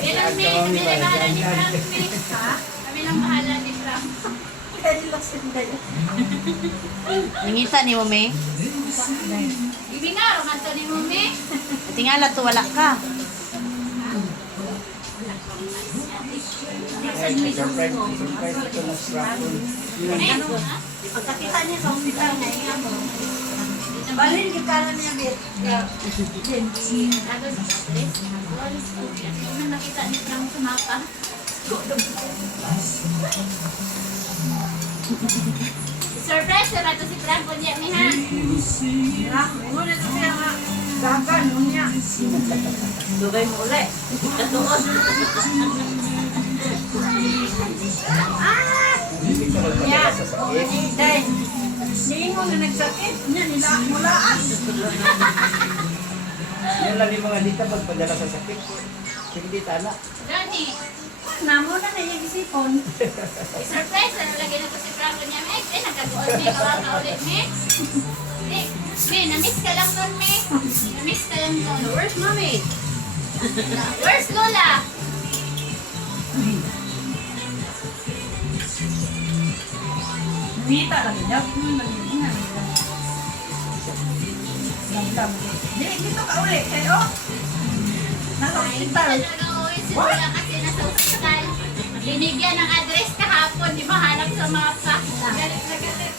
Ilang May, kami lang bahala ni Frank, May. Kami lang bahala ni Frank. Ningita ni mo, May. Ibi nga, romanto ni mo, May. Tingala to, wala ka. Surprise ito ng strapon. Pagkakita niya sa hospital na iya mo. Balin kita na niya, Bet. Nandun sa stress. Nung nakita ni Frank sa mapa. Surprise na to si Frank po niya, May, ha? Muna to siya nga. Dagan, niya. Dugay mo ulit. Katuon. Hindi ka magpadala sa sakit. Day, ningon na nagsakit. Niya nila mulaan. Yan lang yung mga dita magpadala sa sakit. Hindi tala. Dani, Namo na na yung isipon. surprise na lagi na to si Frank po niya, May. Eh, nagkagoon, May. Kawa ka ulit, May. May, na-miss ka lang nun, May. Na-miss ka lang nun. Where's mommy? Where's Lola? Nangita lagi daw. Dam-dam. Dito ka uli. Kayo? Nasa hospital. Nag-uwi si Lola kasi nasa ospital. Binigyan ng address kahapon, di ba? Hanap sa mapa. Galit na galit.